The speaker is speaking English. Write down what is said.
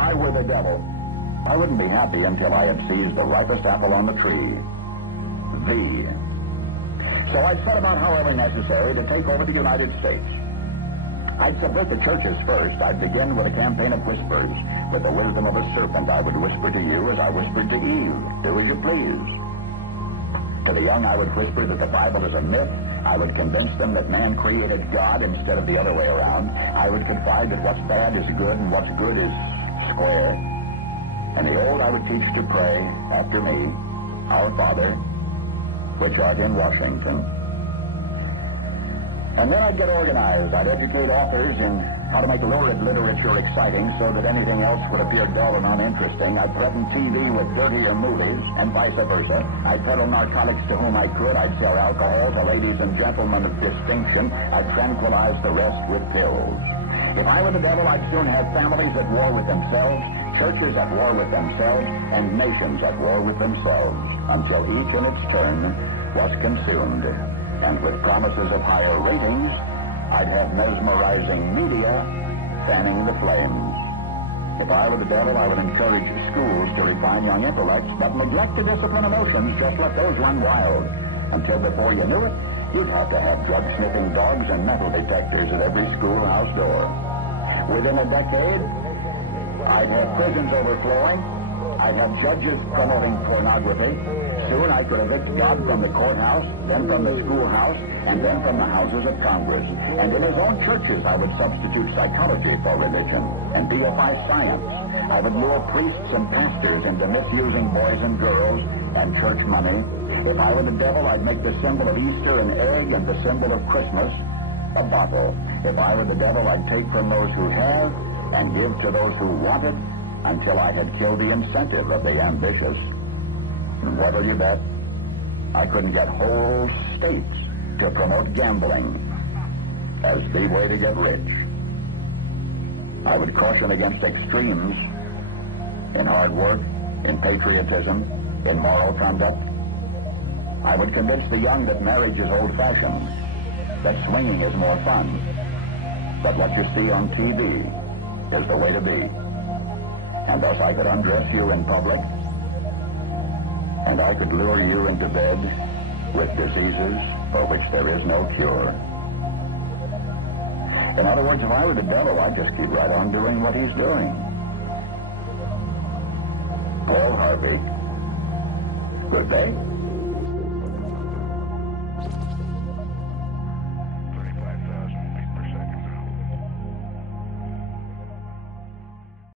I were the devil, I wouldn't be happy until I had seized the ripest apple on the tree. Thee. So I set about, however necessary, to take over the United States. I'd subvert the churches first. I'd begin with a campaign of whispers. With the wisdom of a serpent, I would whisper to you as I whispered to Eve. Do as you please. To the young, I would whisper that the Bible is a myth. I would convince them that man created God instead of the other way around. I would confide that what's bad is good and what's good is square. And the old I would teach to pray after me, Our Father, which art in Washington. And then I'd get organized. I'd educate authors in how to make lurid literature exciting so that anything else would appear dull and uninteresting. I'd threaten TV with dirtier movies and vice versa. I'd peddle narcotics to whom I could. I'd sell alcohol to ladies and gentlemen of distinction. I'd tranquilize the rest with pills. If I were the devil, I'd soon have families at war with themselves, churches at war with themselves, and nations at war with themselves, until each in its turn was consumed. And with promises of higher ratings, I'd have mesmerizing media fanning the flames. If I were the devil, I would encourage schools to refine young intellects, but neglect to discipline emotions, just let those run wild. Until before you knew it, you'd have to have drug-sniffing dogs and metal detectors at every schoolhouse door. Within a decade, I'd have prisons overflowing. I'd have judges promoting pornography. Soon I could evict God from the courthouse, then from the schoolhouse, and then from the houses of Congress. And in his own churches, I would substitute psychology for religion and deify science. I would lure priests and pastors into misusing boys and girls and church money. If I were the devil, I'd make the symbol of Easter an egg and the symbol of Christmas a bottle. If I were the devil, I'd take from those who have and give to those who want it, until I had killed the incentive of the ambitious. And what'll you bet? I couldn't get whole states to promote gambling as the way to get rich. I would caution against extremes in hard work, in patriotism, in moral conduct. I would convince the young that marriage is old-fashioned, that swinging is more fun, that what you see on TV is the way to be. And thus I could undress you in public, and I could lure you into bed with diseases for which there is no cure. In other words, if I were the devil, I'd just keep right on doing what he's doing. Paul Harvey. Good day.